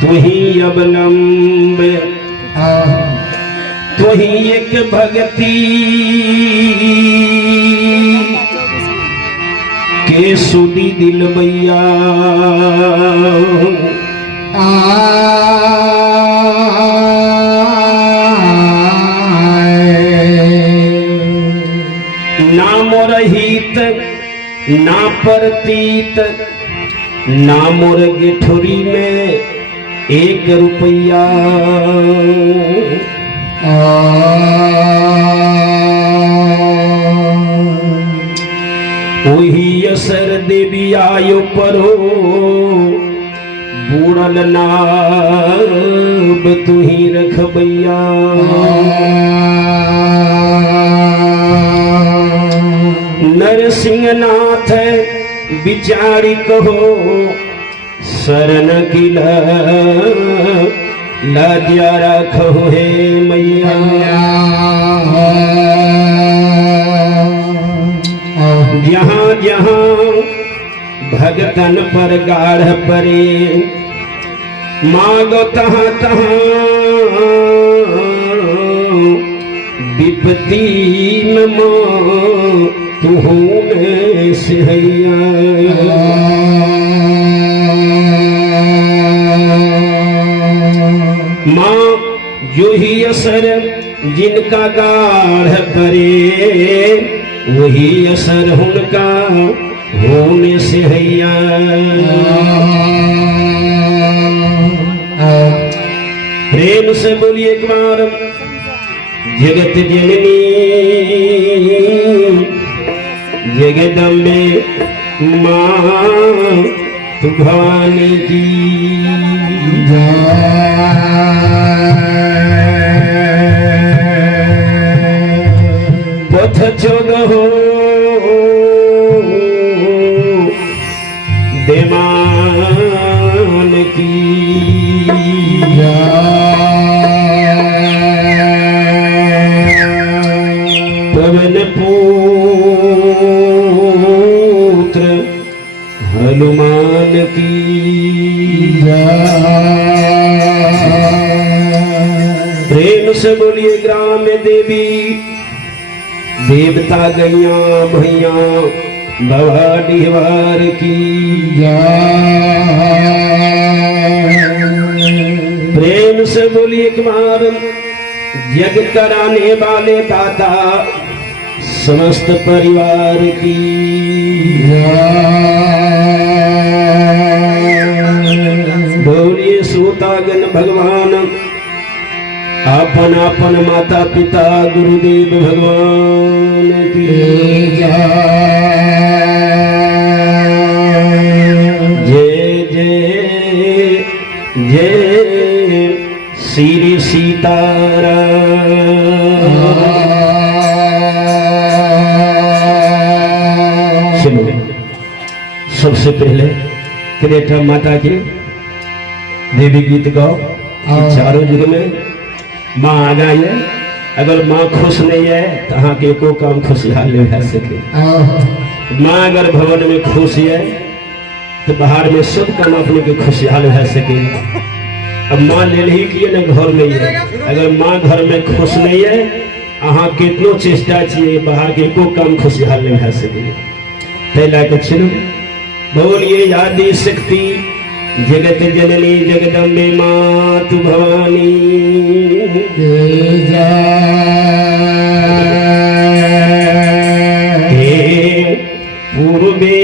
तुही अवलंब तुही एक भगती के सुदी दिल भैया ना मोर हित ना परतीत ना मोर गिठुरी में 1 रुपया वही असर देवी आयो परो बूढ़ल नाब तुही रख भैया नरसिंहनाथ बिचारी कहो शरण की लाजिया रखो हे मैया जहाँ जहाँ भगतन पर गाढ़ परे मांगो तहाँ तहाँ विपत्ति में तुहूँ सिहैया माँ जो ही असर जिनका गाढ़ परे वही असर उनका होने से हैया प्रेम से बोलिए एक बार जगत जननी जगदम्बे माँ तू भवानी की पथ जोग हो देमान की पवन पुत्र हनुमान की प्रेम से बोलिए ग्राम देवी देवता गैया भैया बाबा डिहवार की प्रेम से बोलिए कुमार जग कराने वाले दादा समस्त परिवार की बोलिए सूतागन भगवान अपन अपन माता पिता गुरुदेव भगवान की जय जय जय श्री सीताराम। सुनो सबसे पहले त्रेता माता जी देवी गीत गाओ चारों युग में माँ आ गई है। अगर माँ खुश नहीं है तो हाँ के को काम खुशहाल नहीं रह सके। माँ अगर भवन में खुश है तो बाहर में सब काम अपने के खुशहाल रह सके। अब माँ ले ही किए ना घर में है। अगर माँ घर में खुश नहीं है अहाँ कितनो चेष्टा चाहिए बाहर के को काम खुशहाल नहीं रह सके। पहला के चलो बोलिए आदि शक्ति जगत जननी जगदम्बे मातु भवानी पूर्वे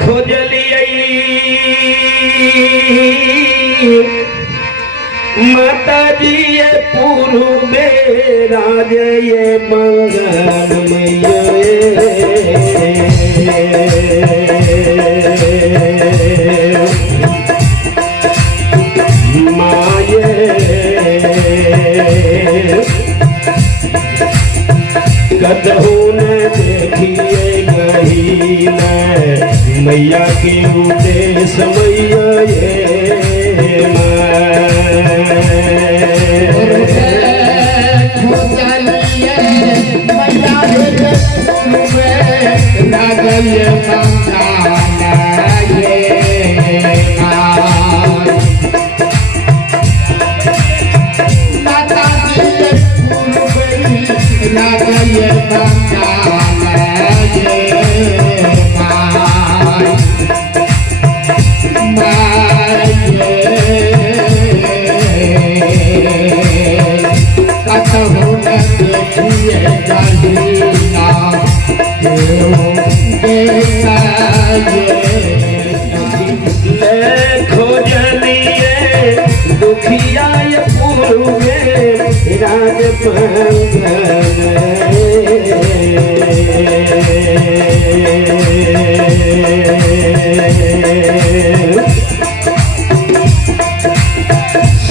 खोजलियै माता जी पूर्वे राजय मंगलमय कदहू न देखिए गही मैया के उदेश मैया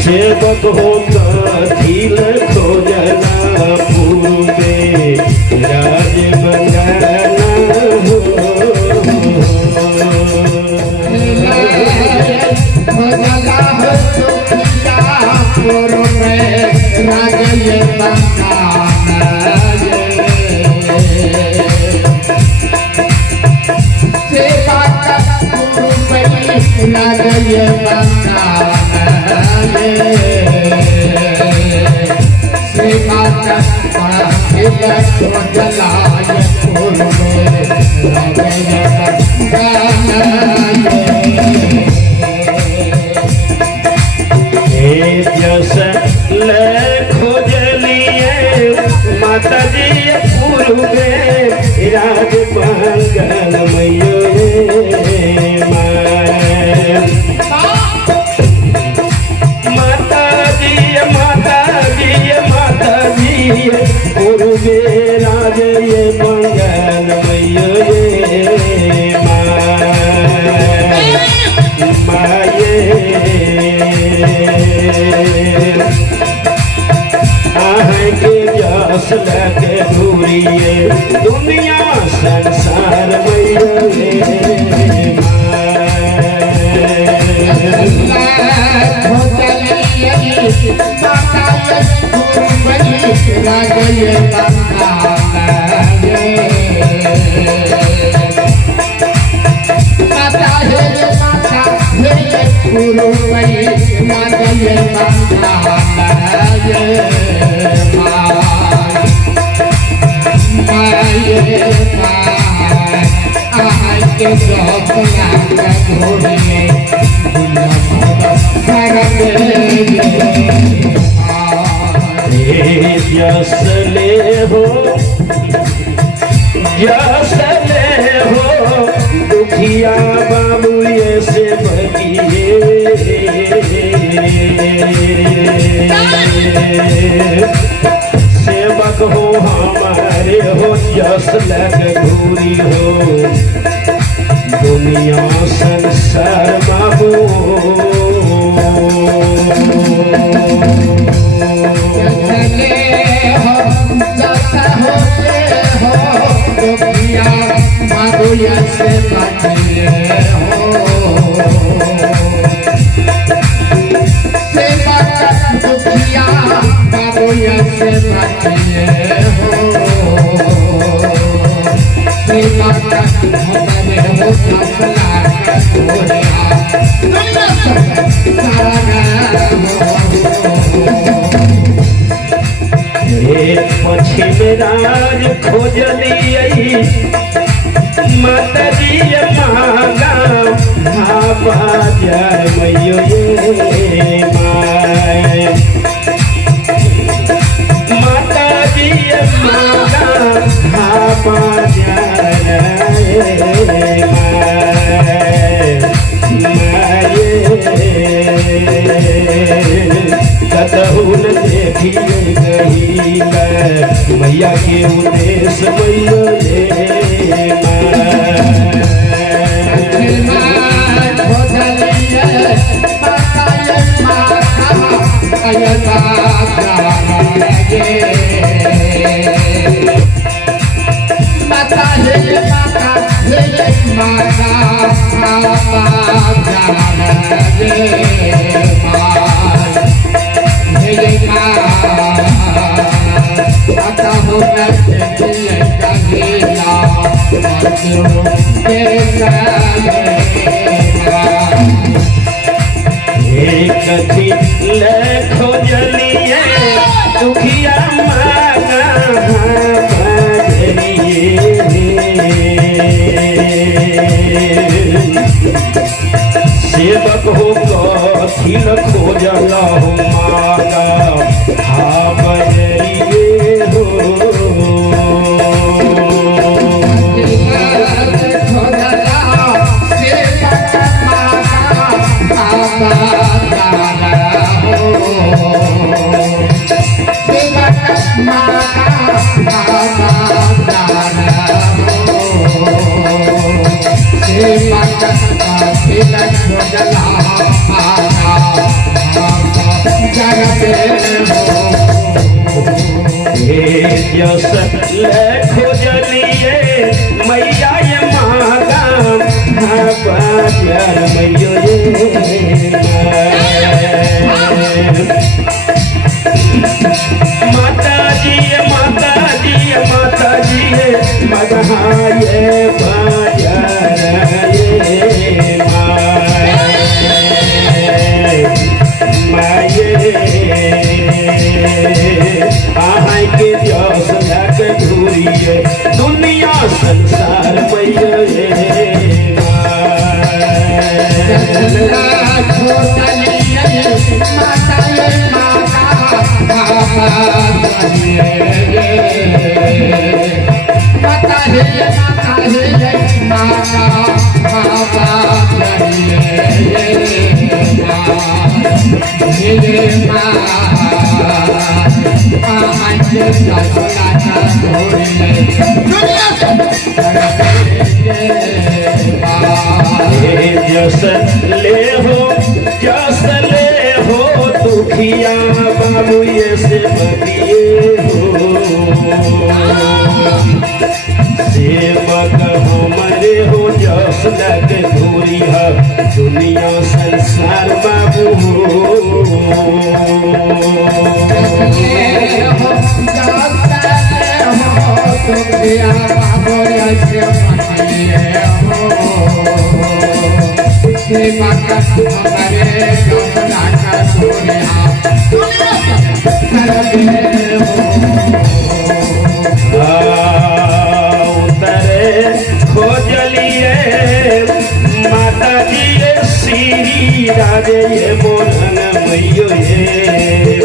सेवक हो कथिल खोजना पूर्वे राज मंगना हो माता जी पूर्वे राज मंगल मैयो माता जी पूर्वे राज मंगल मैयो माये के जस लगे घूरिए दुनिया संसार जसले हो दुखिया बाबू ये से बगिए सेवक हो हमारे हो जस लग घूरी हो दुनिया संसार बाबू से बगिए हो दुखिया बाबू से बगिए हो पश्चिम राज खोजलिए माता जी मांगा बाजार मैयो माता जी मांगा बाजार कतहुन देखिए गही मैया के उद्देश्य मैयो कथी लखो जलिए दुखिया माना सेवक हो कथी लखो जला हो मागा हा बजरिए हो खोजलिए मैया ये मागा बाजार मैयो ये माता जी मगहाये बाजार ये माये आहाय के जस लग घूरिए दुनिया संसार मैया ये जस ले हो दुखिया बाबू ये से बगिए हो सेवक हमारे हो जस लग घूरी है दुनिया संसार बाबू खोजलिए माता जी ये श्री राजे ये मोरन मैयो ये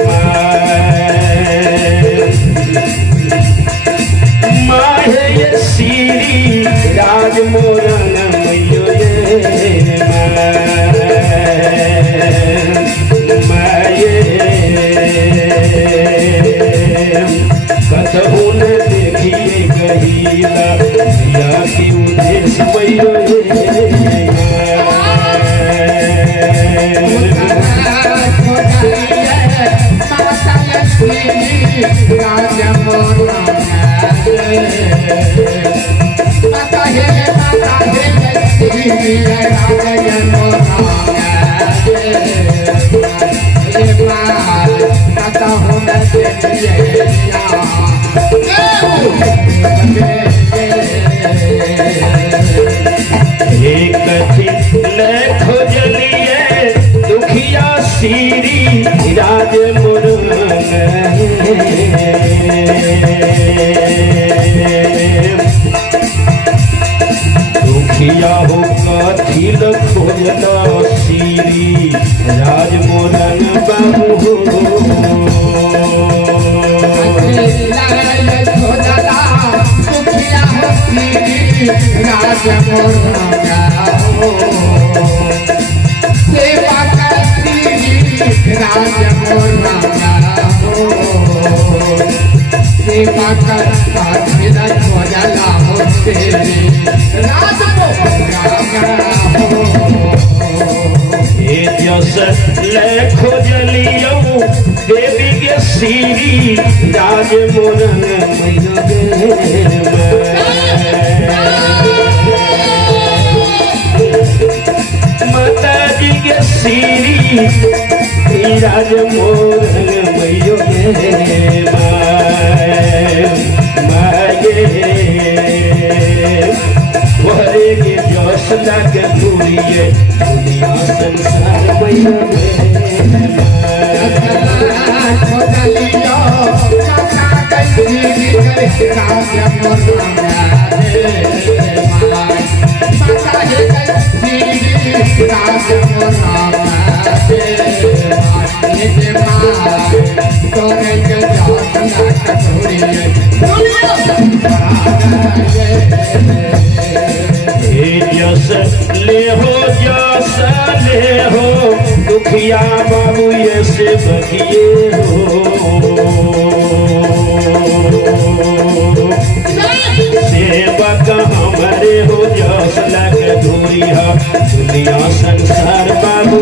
माहे ये श्री राज मोरन मैयो ये माये कतहु न देखिए गहीला या की उद्देश्य मैयो खोजलिए दुखिया श्री राज मुरुगन दुखिया हो कथिल खोजला श्री राज मुरुगन बाबू राज खोजलियो देवी के श्री राज मोरन माता जी के श्री राज मोरन मैयो गे माये वरे के जस लग घूरिए दुनिया संसार मैयो जस ले हो दुखिया बाबू ये से बगिए हो सेवक हमारे हो जस लगे धूरी हो दुनिया संसार बाबू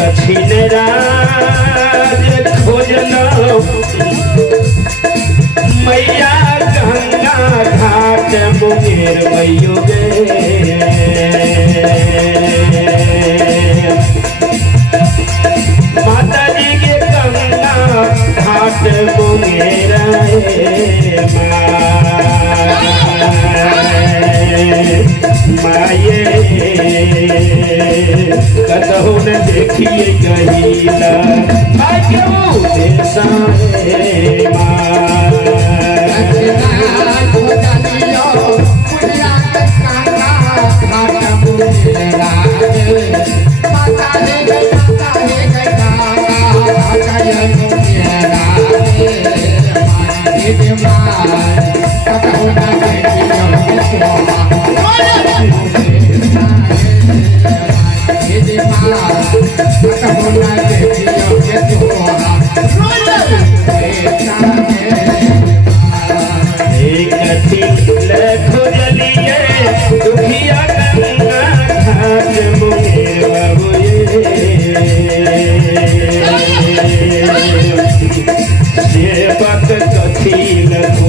दक्षिण राज खोजलो मैया गंगा घाट मुंगेर मैयो गे माता जी के गंगा घाट मुंगेर माये कतहु न देखिए गहीला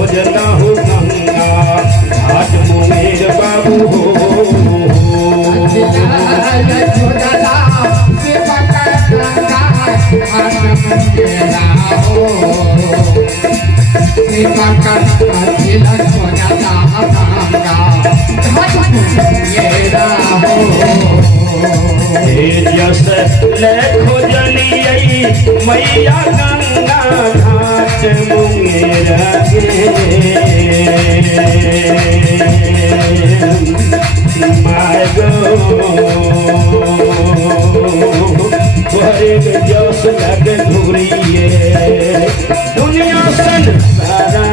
खोजना हो गंगा घाट मुंगेर बाबू हो जस ले खोजलिए मैया गंगा घाट मुंगेर जस लग घूरिए दुनिया सन सारा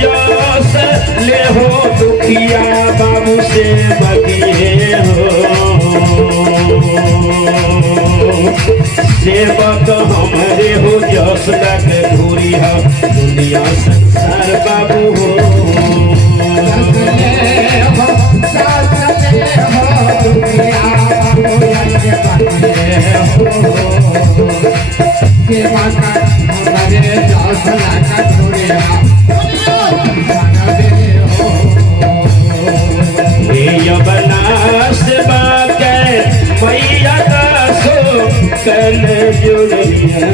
जस ले हो दुखिया बाबू से बगिए हो सेवक हमारे हो जस लग घूरी हो दुनिया संसार बाबू हो बनास बाके मैया दासो कल जुड़िया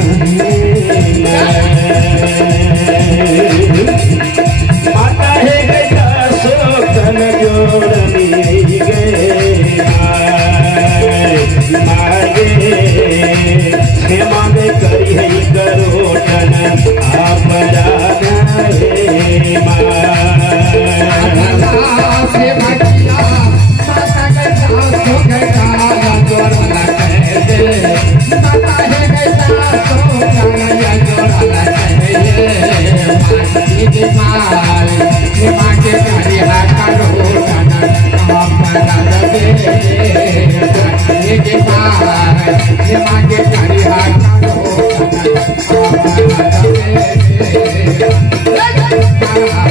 माता है गई दासो कल जोड़नी गए मागे क्षमा में करी है करोटन आप Let's go!